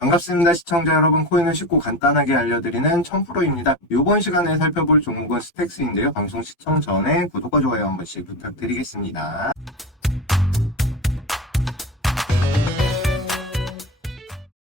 반갑습니다. 시청자 여러분. 코인을 쉽고 간단하게 알려드리는 1000프로입니다. 이번 시간에 살펴볼 종목은 스택스인데요. 방송 시청 전에 구독과 좋아요 한 번씩 부탁드리겠습니다.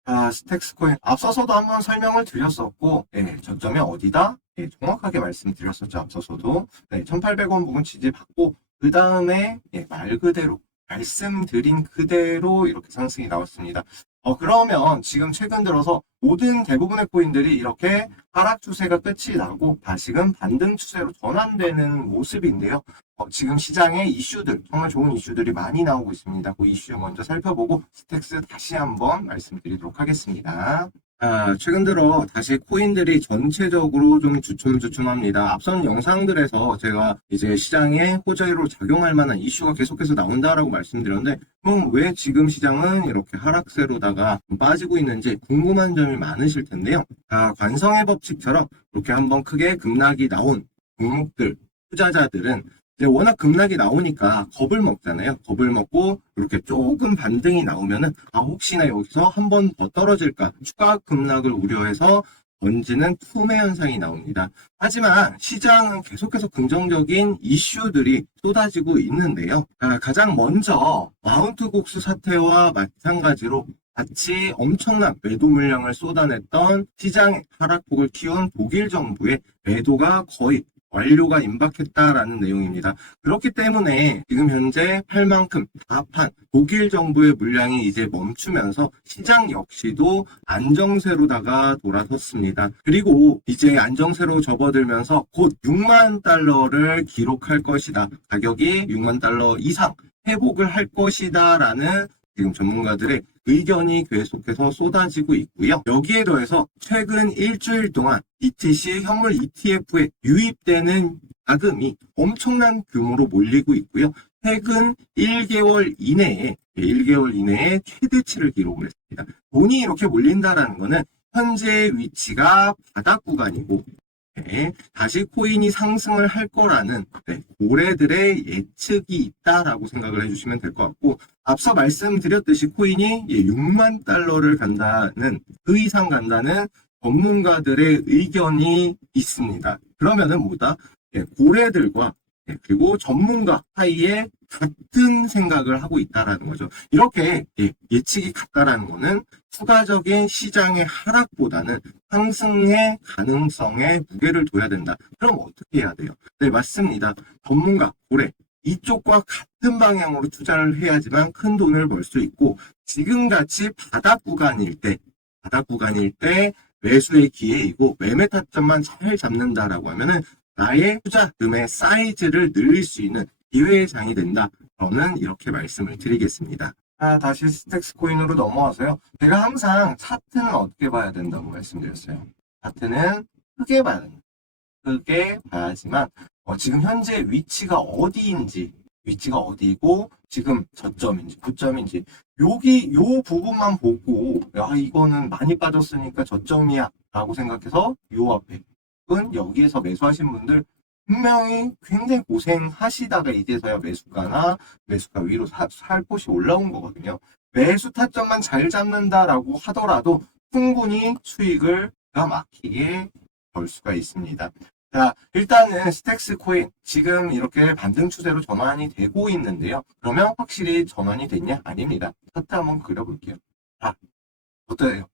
아, 스택스 코인. 앞서서도 한번 설명을 드렸었고, 예, 저점이 어디다? 예, 정확하게 말씀드렸었죠. 앞서서도. 네, 1800원 부분 지지받고, 그 다음에, 예, 말 그대로, 말씀드린 그대로 이렇게 상승이 나왔습니다. 어, 그러면 지금 최근 들어서 모든 대부분의 코인들이 이렇게 하락 추세가 끝이 나고 다시금 반등 추세로 전환되는 모습인데요. 어, 지금 시장에 이슈들, 정말 좋은 이슈들이 많이 나오고 있습니다. 그 이슈 먼저 살펴보고 스택스 다시 한번 말씀드리도록 하겠습니다. 아, 최근 들어 다시 코인들이 전체적으로 좀 주춤주춤합니다. 앞선 영상들에서 제가 이제 시장에 호재로 작용할 만한 이슈가 계속해서 나온다라고 말씀드렸는데, 그럼 왜 지금 시장은 이렇게 하락세로다가 좀 빠지고 있는지 궁금한 점이 많으실 텐데요. 아, 관성의 법칙처럼 이렇게 한번 크게 급락이 나온 종목들, 투자자들은 이제 워낙 급락이 나오니까 겁을 먹잖아요. 겁을 먹고 이렇게 조금 반등이 나오면은 아 혹시나 여기서 한 번 더 떨어질까 추가 급락을 우려해서 던지는 투매 현상이 나옵니다. 하지만 시장은 계속해서 긍정적인 이슈들이 쏟아지고 있는데요. 아, 가장 먼저 마운트 곡수 사태와 마찬가지로 같이 엄청난 매도 물량을 쏟아냈던 시장 하락폭을 키운 독일 정부의 매도가 거의 완료가 임박했다라는 내용입니다. 그렇기 때문에 지금 현재 팔 만큼 다판 독일 정부의 물량이 이제 멈추면서 시장 역시도 안정세로다가 돌아섰습니다. 그리고 이제 안정세로 접어들면서 곧 6만 달러를 기록할 것이다. 가격이 6만 달러 이상 회복을 할 것이다 라는 지금 전문가들의 의견이 계속해서 쏟아지고 있고요. 여기에 더해서 최근 일주일 동안 BTC 현물 ETF에 유입되는 자금이 엄청난 규모로 몰리고 있고요. 최근 1개월 이내에 1개월 이내에 최대치를 기록을 했습니다. 돈이 이렇게 몰린다라는 거는 현재 위치가 바닥 구간이고 네, 다시 코인이 상승을 할 거라는 네, 고래들의 예측이 있다라고 생각을 해주시면 될 것 같고 앞서 말씀드렸듯이 코인이 6만 달러를 간다는 그 이상 간다는 전문가들의 의견이 있습니다. 그러면은 뭐다? 예, 고래들과 예, 그리고 전문가 사이에 같은 생각을 하고 있다라는 거죠. 이렇게 예, 예측이 같다라는 거는 추가적인 시장의 하락보다는 상승의 가능성에 무게를 둬야 된다. 그럼 어떻게 해야 돼요? 네, 맞습니다. 전문가, 고래, 이쪽과 같은 방향으로 투자를 해야지만 큰 돈을 벌 수 있고 지금같이 바닥 구간일 때 바닥 구간일 때 매수의 기회이고 매매 타점만 잘 잡는다라고 하면은 나의 투자금의 사이즈를 늘릴 수 있는 기회의 장이 된다. 저는 이렇게 말씀을 드리겠습니다. 아, 다시 스택스 코인으로 넘어와서요. 제가 항상 차트는 어떻게 봐야 된다고 말씀드렸어요. 차트는 크게 봐야. 크게 봐야지만 어, 지금 현재 위치가 어디인지 위치가 어디고 지금 저점인지 고점인지 여기 요 부분만 보고 야 이거는 많이 빠졌으니까 저점이야 라고 생각해서 요 앞에 은 여기에서 매수하신 분들 분명히 굉장히 고생하시다가 이제서야 매수가나 매수가 위로 사- 살포시 올라온 거거든요. 매수 타점만 잘 잡는다라고 하더라도 충분히 수익을 가 막히게 벌 수가 있습니다. 자, 일단은 스택스 코인 지금 이렇게 반등 추세로 전환이 되고 있는데요. 그러면 확실히 전환이 됐냐? 아닙니다. 차트 한번 그려볼게요. 자, 어때요?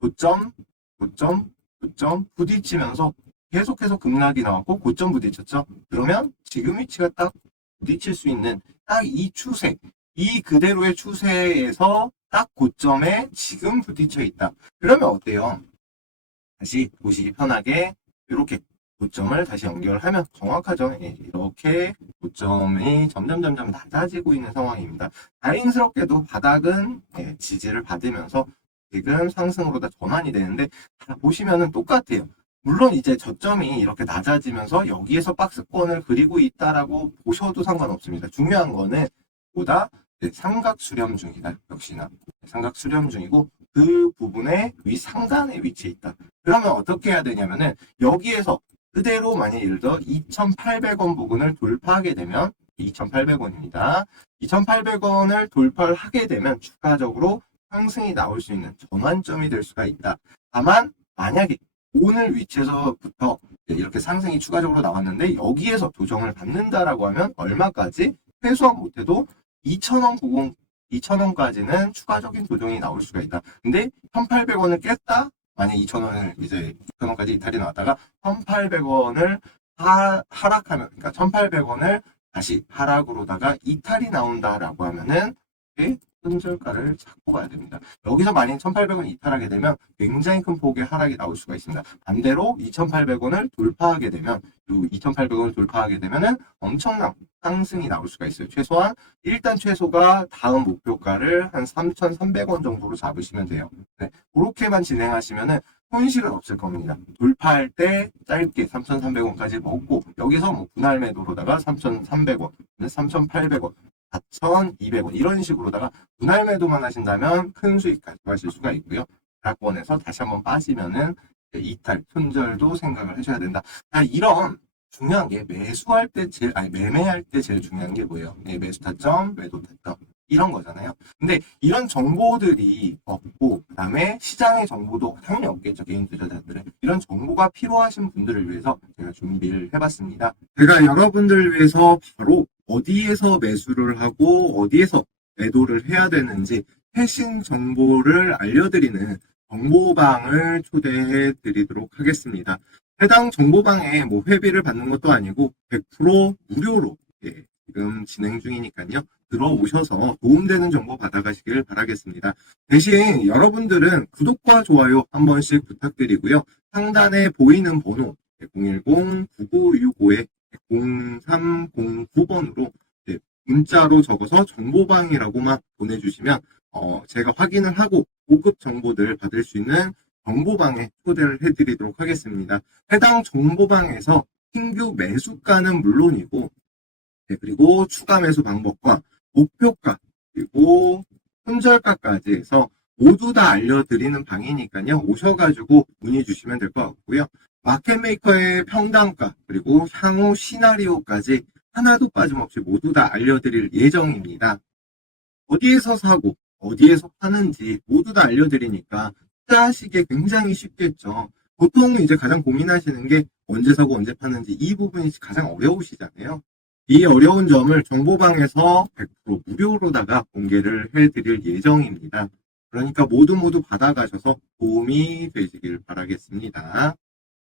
고점, 고점, 고점 부딪히면서 계속해서 급락이 나왔고 고점 부딪혔죠. 그러면 지금 위치가 딱 부딪힐 수 있는 딱 이 추세, 이 그대로의 추세에서 딱 고점에 지금 부딪혀 있다. 그러면 어때요? 다시 보시기 편하게 이렇게 고점을 다시 연결하면 정확하죠. 예, 이렇게 고점이 점점 점점 낮아지고 있는 상황입니다. 다행스럽게도 바닥은 예, 지지를 받으면서 지금 상승으로 다 전환이 되는데 다 보시면은 똑같아요. 물론 이제 저점이 이렇게 낮아지면서 여기에서 박스권을 그리고 있다라고 보셔도 상관없습니다. 중요한 거는 보다 이제 삼각 수렴 중이다. 역시나 삼각 수렴 중이고 그 부분의 위 상단에 위치해 있다. 그러면 어떻게 해야 되냐면은 여기에서 그대로 만약 예를 들어 2,800원 부분을 돌파하게 되면 2,800원입니다. 2,800원을 돌파를 하게 되면 추가적으로 상승이 나올 수 있는 전환점이 될 수가 있다. 다만 만약에 오늘 위치에서부터 이렇게 상승이 추가적으로 나왔는데 여기에서 조정을 받는다라고 하면 얼마까지 최소한 못해도 2,000원 90 2,000원까지는 추가적인 조정이 나올 수가 있다. 근데 1,800원을 깼다? 만약 2,000원을 이제 2,000원까지 이탈이 나왔다가 1,800원을 하, 하락하면 그러니까 1,800원을 다시 하락으로다가 이탈이 나온다라고 하면은 손절가를 잡고 가야 됩니다. 여기서 만약 1,800원 이탈하게 되면 굉장히 큰 폭의 하락이 나올 수가 있습니다. 반대로 2,800원을 돌파하게 되면 이 2,800원을 돌파하게 되면은 엄청난 상승이 나올 수가 있어요. 최소한 일단 최소가 다음 목표가를 한 3,300원 정도로 잡으시면 돼요. 네, 그렇게만 진행하시면은 손실은 없을 겁니다. 돌파할 때 짧게 3,300원까지 먹고 여기서 뭐 분할 매도로다가 3,300원, 3,800원, 4,200원 이런 식으로다가 분할 매도만 하신다면 큰 수익 가져가실 수가 있고요. 다락원에서 다시 한번 빠지면은 이탈, 손절도 생각을 하셔야 된다. 자, 이런 중요한 게 매수할 때 제일 아니 매매할 때 제일 중요한 게 뭐예요? 네, 매수 타점, 매도 타점 이런 거잖아요. 근데 이런 정보들이 없고 그 다음에 시장의 정보도 당연히 없겠죠 개인 투자자들은 이런 정보가 필요하신 분들을 위해서 제가 준비를 해봤습니다. 제가 여러분들을 위해서 바로 어디에서 매수를 하고 어디에서 매도를 해야 되는지 최신 정보를 알려드리는 정보방을 초대해 드리도록 하겠습니다. 해당 정보방에 뭐 회비를 받는 것도 아니고 100% 무료로 예, 지금 진행 중이니까요. 들어오셔서 도움되는 정보 받아가시길 바라겠습니다. 대신 여러분들은 구독과 좋아요 한 번씩 부탁드리고요. 상단에 보이는 번호 010-9965에 0309번으로 문자로 적어서 정보방이라고만 보내주시면 어, 제가 확인을 하고 고급 정보들 받을 수 있는 정보방에 초대를 해드리도록 하겠습니다. 해당 정보방에서 신규 매수가는 물론이고 네, 그리고 추가 매수 방법과 목표가 그리고 손절가까지 해서 모두 다 알려드리는 방이니까요. 오셔가지고 문의 주시면 될 것 같고요. 마켓메이커의 평단가 그리고 향후 시나리오까지 하나도 빠짐없이 모두 다 알려드릴 예정입니다. 어디에서 사고 어디에서 파는지 모두 다 알려드리니까 투자하시기에 굉장히 쉽겠죠. 보통 이제 가장 고민하시는 게 언제 사고 언제 파는지 이 부분이 가장 어려우시잖아요. 이 어려운 점을 정보방에서 100% 무료로다가 공개를 해드릴 예정입니다. 그러니까 모두 모두 받아가셔서 도움이 되시길 바라겠습니다.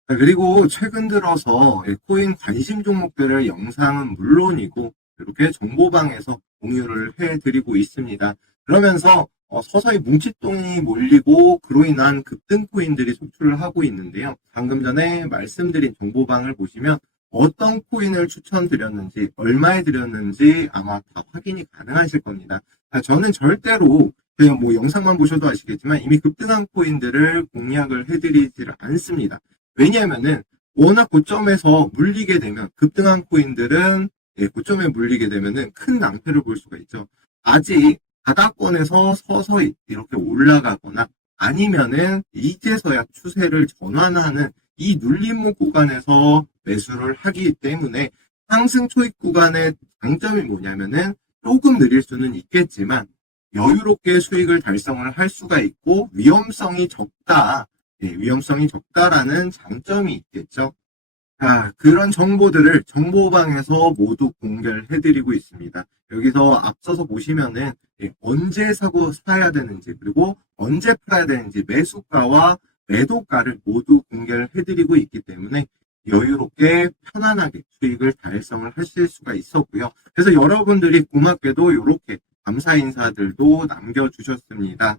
자, 그리고 최근 들어서 코인 관심 종목들을 영상은 물론이고 이렇게 정보방에서 공유를 해드리고 있습니다. 그러면서 어, 서서히 뭉칫돈이 몰리고 그로 인한 급등 코인들이 속출을 하고 있는데요. 방금 전에 말씀드린 정보방을 보시면 어떤 코인을 추천드렸는지, 얼마에 드렸는지 아마 다 확인이 가능하실 겁니다. 자, 저는 절대로 그냥 뭐 영상만 보셔도 아시겠지만 이미 급등한 코인들을 공략을 해드리지를 않습니다. 왜냐하면은 워낙 고점에서 물리게 되면 급등한 코인들은 예, 고점에 물리게 되면은 큰 낭패를 볼 수가 있죠. 아직 바닥권에서 서서히 이렇게 올라가거나 아니면은 이제서야 추세를 전환하는 이 눌림목 구간에서 매수를 하기 때문에 상승 초입 구간의 장점이 뭐냐면은 조금 느릴 수는 있겠지만 여유롭게 수익을 달성을 할 수가 있고 위험성이 적다. 예, 위험성이 적다라는 장점이 있겠죠. 자, 그런 정보들을 정보방에서 모두 공개를 해드리고 있습니다. 여기서 앞서서 보시면은 예, 언제 사고 사야 되는지 그리고 언제 팔아야 되는지 매수가와 매도가를 모두 공개를 해드리고 있기 때문에 여유롭게 편안하게 수익을 달성을 하실 수가 있었고요. 그래서 여러분들이 고맙게도 이렇게 감사 인사들도 남겨주셨습니다.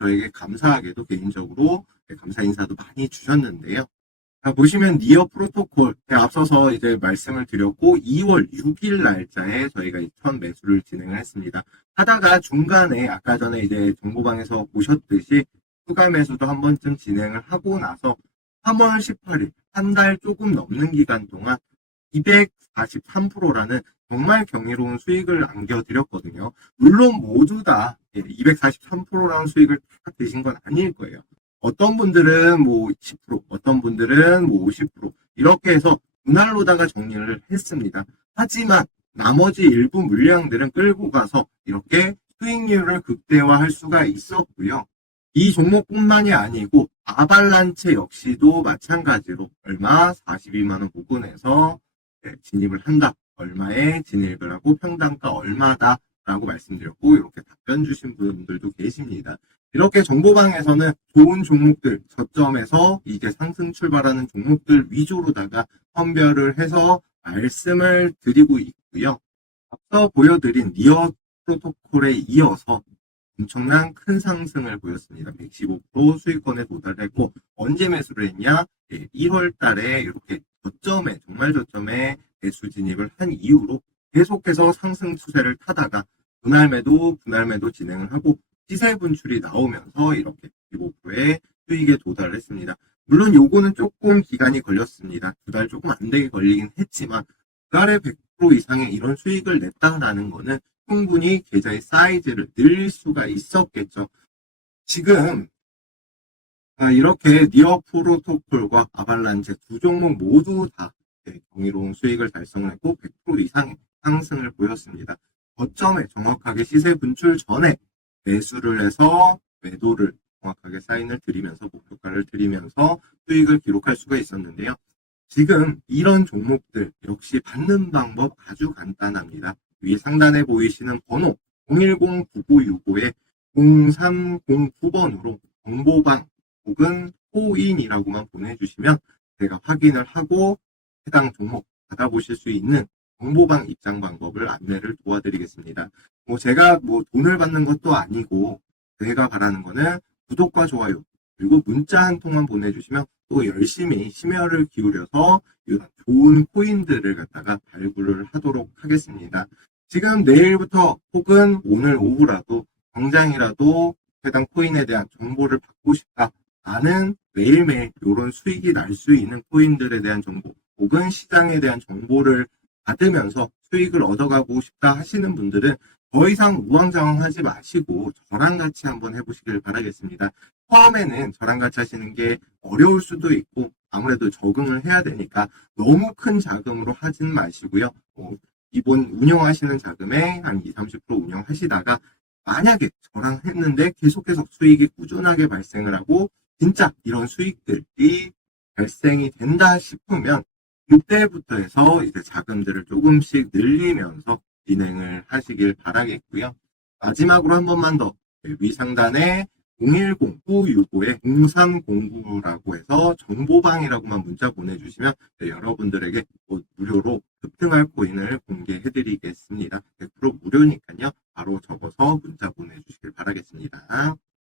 저에게 감사하게도 개인적으로 감사 인사도 많이 주셨는데요. 자, 보시면 니어 프로토콜 제가 앞서서 이제 말씀을 드렸고 2월 6일 날짜에 저희가 첫 매수를 진행을 했습니다. 하다가 중간에 아까 전에 이제 정보방에서 보셨듯이 추가 매수도 한 번쯤 진행을 하고 나서 3월 18일, 한 달 조금 넘는 기간 동안 243%라는 정말 경이로운 수익을 안겨드렸거든요. 물론 모두 다 243%라는 수익을 다 드신 건 아닐 거예요. 어떤 분들은 뭐 10%, 어떤 분들은 뭐 50% 이렇게 해서 분할로다가 정리를 했습니다. 하지만 나머지 일부 물량들은 끌고 가서 이렇게 수익률을 극대화할 수가 있었고요. 이 종목뿐만이 아니고 아발란체 역시도 마찬가지로 얼마 42만 원 부근에서 네, 진입을 한다. 얼마에 진입을 하고 평단가 얼마다 라고 말씀드렸고 이렇게 답변 주신 분들도 계십니다. 이렇게 정보방에서는 좋은 종목들 저점에서 이게 상승 출발하는 종목들 위주로다가 선별을 해서 말씀을 드리고 있고요. 앞서 보여드린 니어 프로토콜에 이어서 엄청난 큰 상승을 보였습니다. 115% 수익권에 도달했고 언제 매수를 했냐? 1월 달에 이렇게 저점에 정말 저점에 매수 진입을 한 이후로 계속해서 상승 추세를 타다가 분할 매도 분할 매도 진행을 하고 시세 분출이 나오면서 이렇게 15%의 수익에 도달 했습니다. 물론 요거는 조금 기간이 걸렸습니다. 두 달 조금 안 되게 걸리긴 했지만 두 달에 100% 이상의 이런 수익을 냈다라는 거는 충분히 계좌의 사이즈를 늘릴 수가 있었겠죠. 지금 아, 이렇게 니어 프로토콜과 아발란체 두 종목 모두 다 네, 경이로운 수익을 달성했고 100% 이상의 상승을 보였습니다. 거점에 정확하게 시세 분출 전에 매수를 해서 매도를 정확하게 사인을 드리면서 목표가를 드리면서 수익을 기록할 수가 있었는데요. 지금 이런 종목들 역시 받는 방법 아주 간단합니다. 위 상단에 보이시는 번호 010-9965에 0309번으로 정보방 혹은 코인이라고만 보내주시면 제가 확인을 하고 해당 종목 받아보실 수 있는 정보방 입장 방법을 안내를 도와드리겠습니다. 뭐 제가 뭐 돈을 받는 것도 아니고 제가 바라는 거는 구독과 좋아요 그리고 문자 한 통만 보내주시면 또 열심히 심혈을 기울여서 이런 좋은 코인들을 갖다가 발굴을 하도록 하겠습니다. 지금 내일부터 혹은 오늘 오후라도 당장이라도 해당 코인에 대한 정보를 받고 싶다 라는 매일매일 이런 수익이 날 수 있는 코인들에 대한 정보 혹은 시장에 대한 정보를 받으면서 수익을 얻어가고 싶다 하시는 분들은 더 이상 우왕좌왕하지 마시고 저랑 같이 한번 해보시길 바라겠습니다. 처음에는 저랑 같이 하시는 게 어려울 수도 있고 아무래도 적응을 해야 되니까 너무 큰 자금으로 하진 마시고요. 어, 기본 운영하시는 자금에 한 20, 30% 운영하시다가 만약에 저랑 했는데 계속해서 수익이 꾸준하게 발생을 하고 진짜 이런 수익들이 발생이 된다 싶으면 그때부터 해서 이제 자금들을 조금씩 늘리면서 진행을 하시길 바라겠고요. 마지막으로 한 번만 더 네, 위상단에 010-965에 0309라고 해서 정보방이라고만 문자 보내주시면 네, 여러분들에게 뭐 무료로 급등할 코인을 공개해드리겠습니다. 100% 무료니까요. 바로 적어서 문자 보내주시길 바라겠습니다.